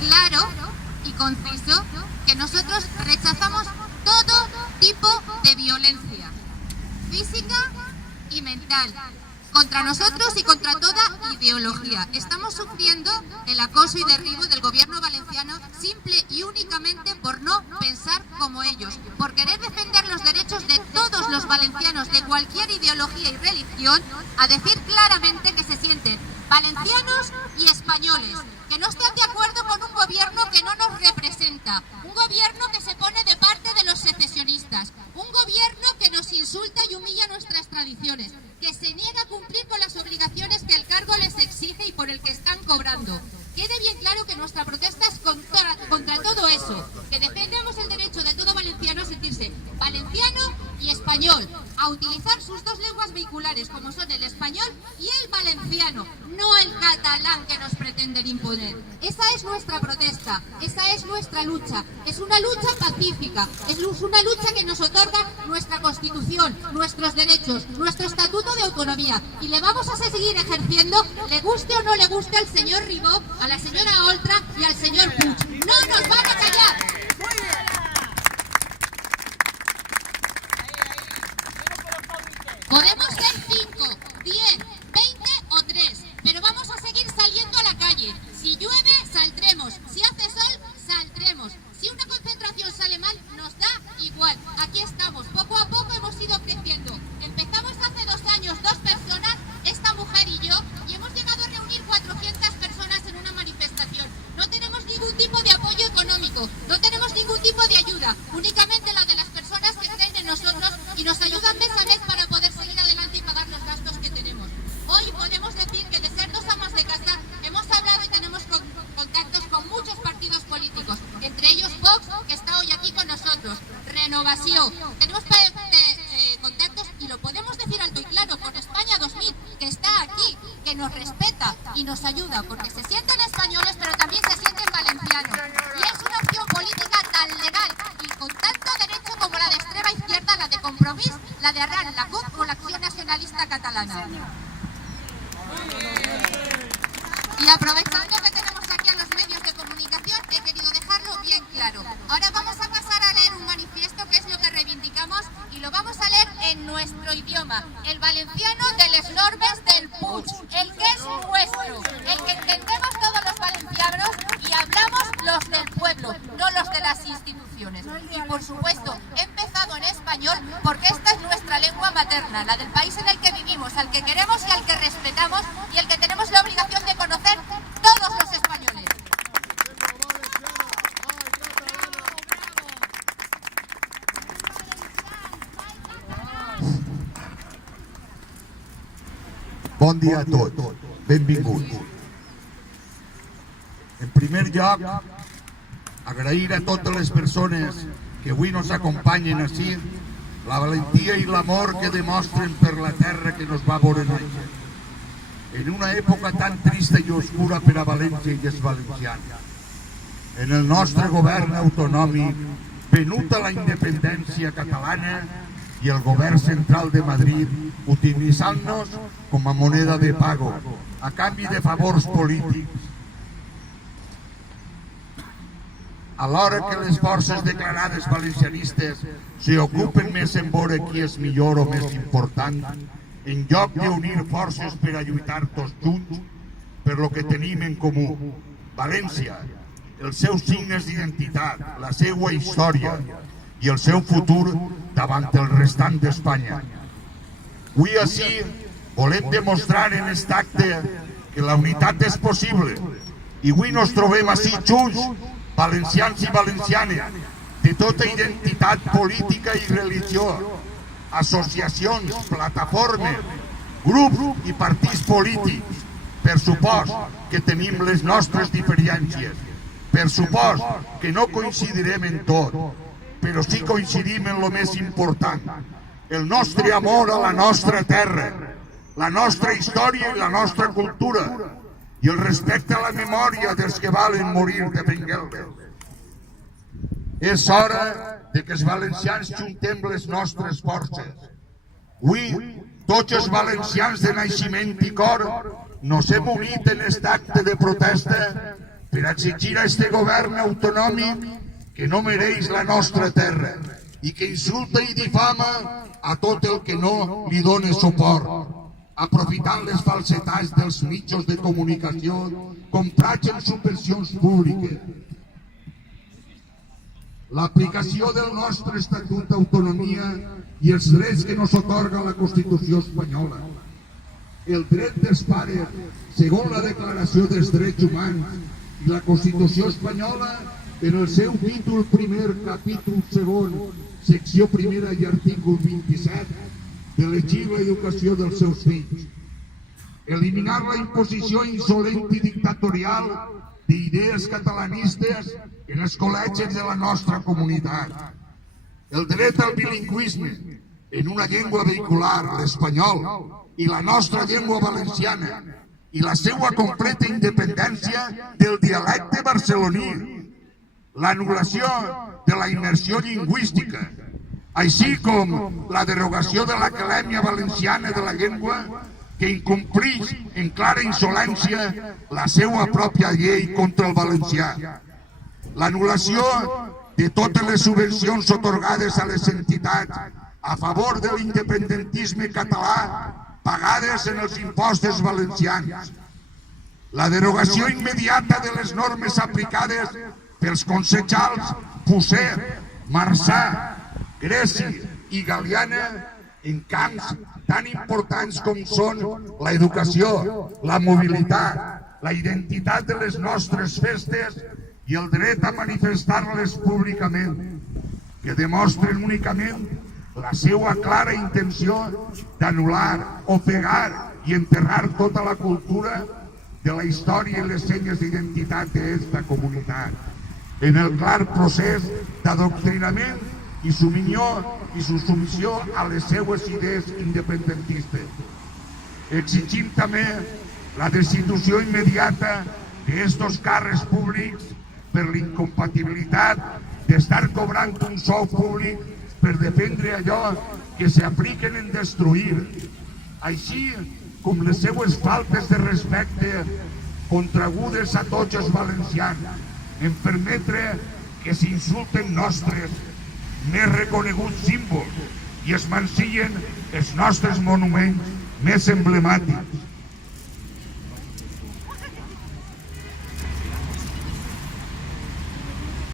claro y conciso que nosotros rechazamos todo tipo de violencia física y mental contra nosotros y contra toda ideología. Estamos sufriendo el acoso y derribo del gobierno valenciano simple y únicamente por no pensar como ellos, por querer defender los derechos de todos los valencianos de cualquier ideología y religión, a decir claramente que se sienten valencianos y españoles, que no están de acuerdo con un gobierno que no nos representa, un gobierno que se pone de parte de los secesionistas, un gobierno que nos insulta y humilla nuestras tradiciones, que se niega a cumplir con las obligaciones que el cargo les exige y por el que están cobrando. Quede bien claro que nuestra protesta es contra todo eso, que defendemos el derecho de todo valenciano a sentirse valenciano y español, a utilizar sus dos lenguas vehiculares como son el español y el valenciano, no el catalán que nos pretenden imponer. Esa es nuestra protesta, esa es nuestra lucha, es una lucha pacífica, es una lucha que nos otorga nuestra Constitución, nuestros derechos, nuestro Estatuto de Autonomía, y le vamos a seguir ejerciendo, le guste o no le guste al señor Ribó, a la señora Oltra y al señor Puig. ¡No nos van a callar! Podemos ser 5, 10, 20 o 3, pero vamos a seguir saliendo a la calle. Si llueve, saldremos. Si hace sol, saldremos. Si una concentración sale mal, nos da igual. Aquí estamos. Poco a poco hemos ido creciendo. Empezamos hace 2 años, 2 personas, esta mujer y yo, y hemos llegado a reunir 400 personas en una manifestación. No tenemos ningún tipo de apoyo económico, no tenemos ningún tipo de ayuda, únicamente la de las personas que creen en nosotros y nos ayudan mes a mes para poder seguir adelante y pagar los gastos que tenemos. Hoy podemos decir que de ser 2 amas de casa hemos hablado y tenemos contactos con muchos partidos políticos, entre ellos Vox, que está hoy aquí con nosotros, Renovación. Tenemos contactos y lo podemos decir alto y claro con España 2000, que está aquí, que nos respeta y nos ayuda, porque se sienten españoles pero también se sienten valencianos. Y es una opción política tan legal y con tanto derecho como la de extrema izquierda, la de Compromís, la de Arran, la CUP o la Acción Nacionalista Catalana. Y aprovechando que tenemos aquí a los medios de comunicación, he querido dejarlo bien claro. Ahora vamos a pasar a leer un manifiesto, que es lo que reivindicamos, y lo vamos a leer en nuestro idioma, el valenciano de les normes del Puig, el que es nuestro, el que entendemos todos los valencianos y hablamos los del pueblo, no los de las instituciones. Y por supuesto, he empezado en español porque esta es nuestra lengua materna, la del país en el que vivimos, al que queremos y al que respetamos y al que tenemos la obligación de conocer todos los españoles. Bon dia a tots, benvinguts. En primer lloc, agrair a totes les persones que avui nos acompanyen ací la valentia i l'amor que demostren per la terra que nos va veure néixer. En una època tan trista i oscura per a València i els valencians. En el nostre govern autonòmic, venuta la independència catalana i el govern central de Madrid utilitzant-nos com a moneda de pago a canvi de favors polítics. Alhora que les forces declarades valencianistes s'ocupen més en veure qui és millor o més important, en lloc d'unir forces per a lluitar tots junts per lo que tenim en comú. València, els seus signes d'identitat, la seva història i el seu futur davant el restant d'Espanya. Avui així volem demostrar en aquest acte que la unitat és possible i avui nos trobem així junts, valencians i valencianes, de tota identitat política i religió, associacions, plataformes, grups i partits polítics. Per supost que tenim les nostres diferències, per supost que no coincidirem en tot, però sí coincidim en el més important, el nostre amor a la nostra terra, la nostra història i la nostra cultura, i el respecte a la memòria dels que valen morir de Bengueldes. És hora de que els valencians juntem les nostres forces. Avui, tots els valencians de naixement i cor nos hem unit en aquest acte de protesta per exigir a este govern autonòmic que no mereix la nostra terra i que insulta i difama a tot el que no li dona suport, aprofitant les falsedats dels mitjans de comunicació comprats en subvencions públiques. L'aplicació del nostre Estatut d'Autonomia i els drets que nos atorga la Constitució espanyola. El dret dels pares, segons la Declaració dels Drets Humans i la Constitució espanyola, en el seu títol primer, capítol segon, secció primera i artícul 27, d'elegir l'educació dels seus fills. Eliminar la imposició insolent i dictatorial d'idees catalanistes en els col·legis de la nostra comunitat. El dret al bilingüisme en una llengua vehicular, l'espanyol, i la nostra llengua valenciana, i la seva completa independència del dialecte barceloní. L'anul·lació de la immersió lingüística, així com la derogació de l'Acadèmia Valenciana de la Llengua, que incomplix en clara insolència la seva pròpia llei contra el valencià. L'anul·lació de totes les subvencions atorgades a les entitats a favor de l'independentisme català pagades en els impostos valencians. La derogació immediata de les normes aplicades pels concejals Fuset, Marçà, Grècia i Galiana en camps tan importants com són l'educació, la mobilitat, la identitat de les nostres festes i el dret a manifestar-les públicament, que demostren únicament la seva clara intenció d'anul·lar, ofegar i enterrar tota la cultura de la història i les senyes d'identitat d'esta comunitat, en el clar procés d'adoctrinament i submissió a les seues idees independentistes. Exigim també la destitució immediata d'estos càrrecs públics per l'incompatibilitat d'estar cobrant un sou públic per defendre allò que s'apliquen en destruir, així com les seues faltes de respecte contragudes a tots els valencians, en permetre que s'insulten nostres més reconeguts símbols i es mancillen els nostres monuments més emblemàtics.